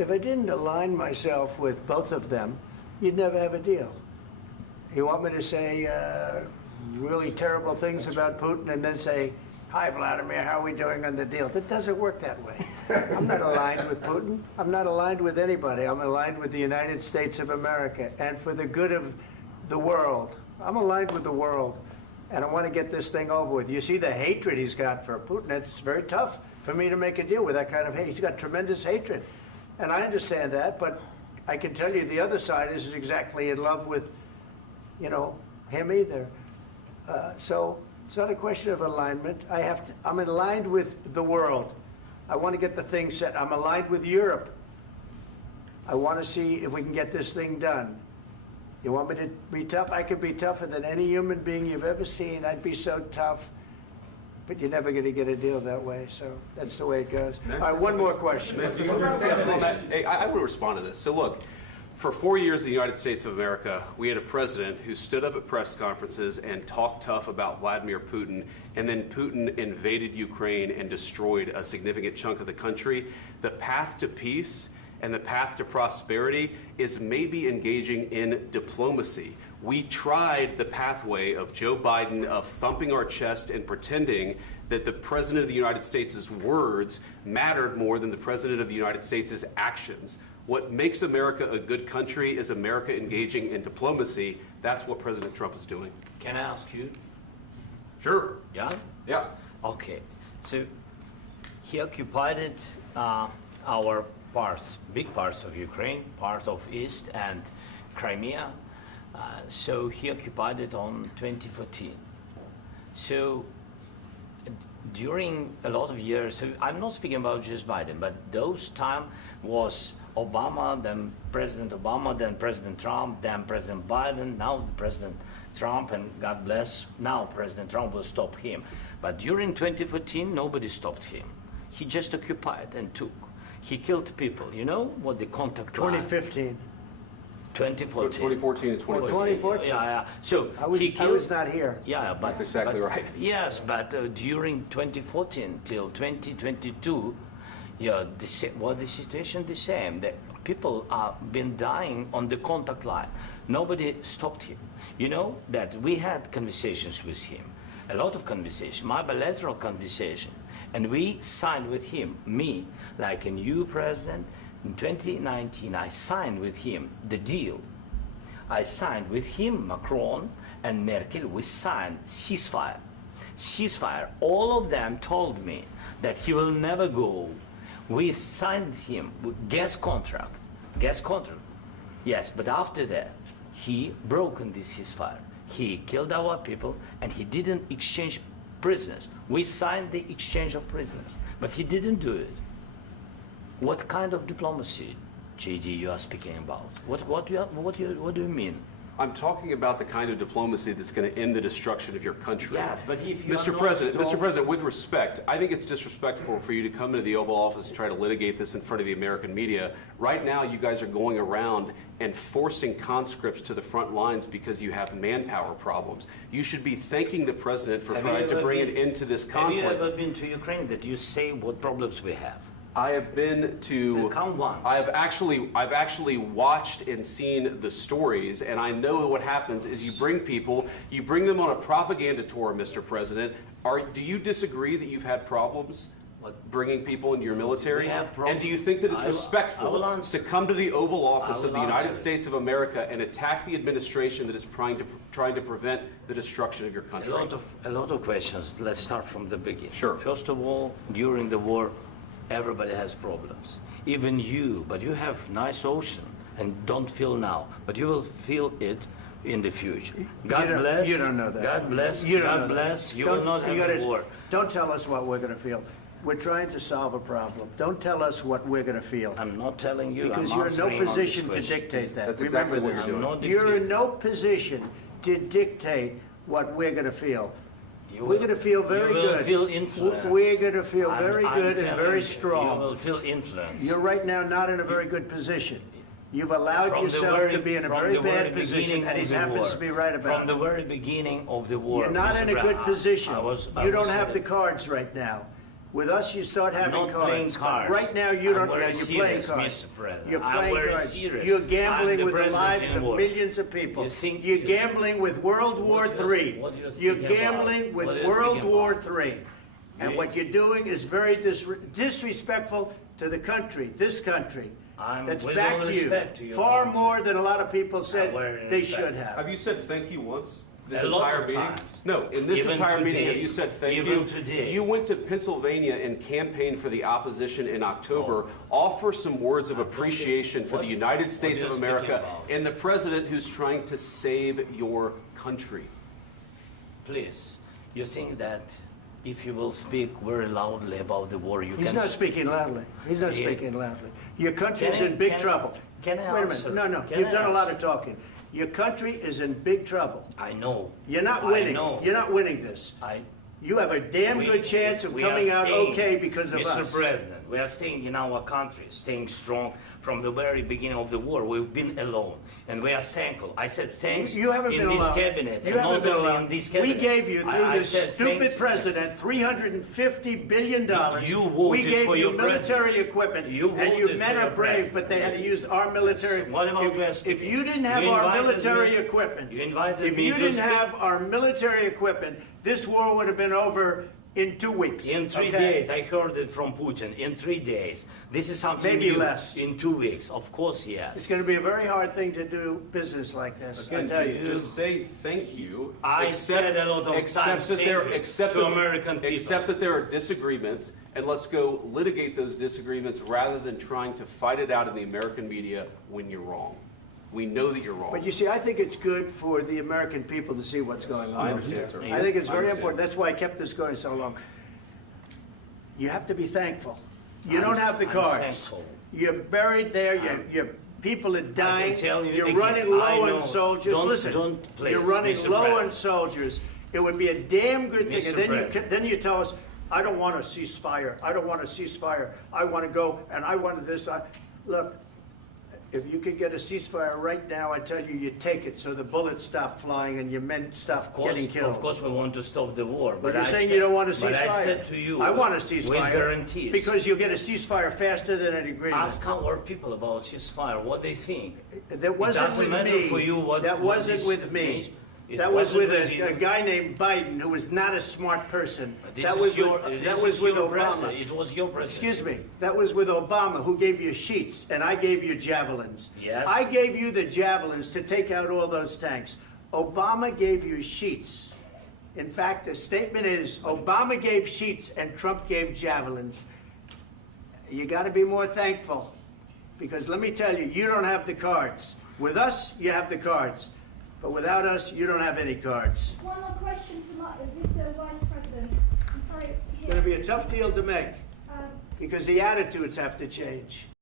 if I didn't align myself with both of them, you'd never have a deal. You want me to say really terrible things about Putin and then say, "Hi, Vladimir, how are we doing on the deal?" That doesn't work that way. I'm not aligned with Putin. I'm not aligned with anybody. I'm aligned with the United States of America and for the good of the world. I'm aligned with the world, and I want to get this thing over with. You see the hatred he's got for Putin. It's very tough for me to make a deal with that kind of hate. He's got tremendous hatred, and I understand that, but I can tell you the other side isn't exactly in love with, you know, him either. So it's not a question of alignment. I'm aligned with the world. I want to get the thing set. I'm aligned with Europe. I want to see if we can get this thing done. You want me to be tough? I could be tougher than any human being you've ever seen. I'd be so tough. But you're never going to get a deal that way. So that's the way it goes. All right, one more question. Hey, I want to respond to this. So look, for 4 years in the United States of America, we had a president who stood up at press conferences and talked tough about Vladimir Putin, and then Putin invaded Ukraine and destroyed a significant chunk of the country. The path to peace and the path to prosperity is maybe engaging in diplomacy. We tried the pathway of Joe Biden of thumping our chest and pretending that the President of the United States' words mattered more than the President of the United States' actions. What makes America a good country is America engaging in diplomacy. That's what President Trump is doing. Can I ask you? Sure. Yeah? Yeah. Okay. So he occupied our parts, big parts of Ukraine, part of East and Crimea. So he occupied it on 2014. So during a lot of years, so I'm not speaking about just Biden, but those time was Obama, then President Obama, then President Trump, then President Biden, now President Trump, and God bless, now President Trump will stop him. But during 2014, nobody stopped him. He just occupied and took. He killed people. You know what the contact 2015. 2014. 2014 and 2015. 2014. Yeah. So I was not here. Yeah, but that's exactly right. Yes, but during 2014 till 2022, yeah, the situation the same. The people are been dying on the contact line. Nobody stopped him. You know that we had conversations with him, a lot of conversation, my bilateral conversation, and we signed with him, me, like a new president. In 2019, I signed with him the deal. I signed with him, Macron and Merkel, we signed ceasefire. Ceasefire. All of them told me that he will never go. We signed him with gas contract. Gas contract. Yes, but after that, he broken this ceasefire. He killed our people and he didn't exchange prisoners. We signed the exchange of prisoners, but he didn't do it. What kind of diplomacy, JD, you are speaking about? What do you mean? I'm talking about the kind of diplomacy that's going to end the destruction of your country. Yes, but if you Mr. President, with respect, I think it's disrespectful for you to come into the Oval Office and try to litigate this in front of the American media. Right now, you guys are going around and forcing conscripts to the front lines because you have manpower problems. You should be thanking the President for trying to bring an end to this conflict. Have you ever been to Ukraine that you say what problems we have? I have been to. Count once. I've actually watched and seen the stories, and I know what happens is you bring them on a propaganda tour, Mr. President. Do you disagree that you've had problems bringing people into your military? And do you think that it's respectful to come to the Oval Office of the United States of America and attack the administration that is trying to prevent the destruction of your country? A lot of questions. Let's start from the beginning. Sure. First of all, during the war, everybody has problems, even you, but you have nice ocean and don't feel now, but you will feel it in the future. God bless. You don't know that. God bless. You God bless. You will not have a war. Don't tell us what we're going to feel. We're trying to solve a problem. Don't tell us what we're going to feel. I'm not telling you. Because you're in no position to dictate that. That's exactly what you're doing. You're in no position to dictate what we're going to feel. We're going to feel very good. You will feel influence. We're going to feel very good and very strong. You will feel influence. You're right now not in a very good position. You've allowed yourself to be in a very bad position, and he happens to be right about it. From the very beginning of the war. You're not in a good position. You don't have the cards right now. With us, you start having Not cards. playing But cards. right now, you I'm don't. very You're playing serious, cards. Mr. President. You're I'm playing very cards. serious. You're I'm gambling the with the president lives in of war. millions of people. You think- You're gambling with World War What do you- III. what do you You're speak about? gambling with What do you World speak War about? III. And You- what you're doing is very disrespectful to the country, this country. I'm That's with back all to you. respect to your Far country. more than a lot of people said very they respect. should have. Have you said thank you once? This A lot entire of meeting? times. No, in this Even entire meeting, today. have you said thank Even you? today. You went to Pennsylvania and campaigned for the opposition in October. Offer some words of appreciation for the What- United States what of are you speaking America about? and the president who's trying to save your country. Please, you think that if you will speak very loudly about the war, you He's can... not speaking loudly. He's not Yeah. speaking loudly. Your country's Can I- in big can I- trouble. can I Wait a answer? minute. No, Can you've I done a lot answer? of talking. Your country is in big trouble. I know. You're not I winning. know. You're not winning this. You have a damn good chance of we are coming out staying, okay because of Mr. us. President, we are staying in our country, staying strong from the very beginning of the war. We've been alone, and we are thankful. I said thanks You haven't in been this alone. cabinet, You and haven't not been only alone. in this We cabinet. gave you, through I this said stupid thank you. president, $350 billion. You We voted gave for you your military president. equipment, You and you voted men for are your brave, president. but they had to use our military. What about West? If you didn't have You our invited military me- equipment, you invited if me you to didn't speak- have our military equipment, this war would have been over in 2 weeks. In 3 okay? days, I heard it from Putin. In 3 days, this is something Maybe new. less. In 2 weeks, of course, yes. It's going to be a very hard thing to do business like this. I Again, tell you. just say thank you. I said a lot of accept times that thank there, you accept to that- American people. Accept that there are disagreements, and let's go litigate those disagreements rather than trying to fight it out in the American media when you're wrong. We know that you're wrong. But you see, I think it's good for the American people to see what's going on. I understand, sir. I think it's I very understand. important. That's why I kept this going so long. You have to be thankful. You I'm- don't have the I'm cards. thankful. You're buried there. Your people are dying. tell you You're again, running I low know. on soldiers. Don't- Listen, don't, please, you're running Mr. low on President. soldiers. It would be a damn good thing. Mr. And then President. then you tell us, I don't want a ceasefire. I don't want a ceasefire. I want to go and I want this. Look, if you could get a ceasefire right now, I tell you take it so the bullets stop flying and your men stop getting killed. Of course, we want to stop the war. But you're I saying said- you don't want a ceasefire. But I said to you, I want a ceasefire. with guarantees. Because you'll get a ceasefire faster than an agreement. Ask our people about ceasefire, what they think. That wasn't doesn't with matter me. for you what- That what wasn't this with me. means. It That was wasn't with with you. a guy named Biden who was not a smart person. This That is was your, with, this that is was with your Obama. president. It was your president. Excuse me. That was with Obama, who gave you sheets, and I gave you javelins. Yes. I gave you the javelins to take out all those tanks. Obama gave you sheets. In fact, the statement is Obama gave sheets and Trump gave javelins. You got to be more thankful, because let me tell you, you don't have the cards. With us, you have the cards. But without us, you don't have any cards. One more question to Mr. Vice President. I'm sorry. It's going to be a tough deal to make, Um, because the attitudes have to change.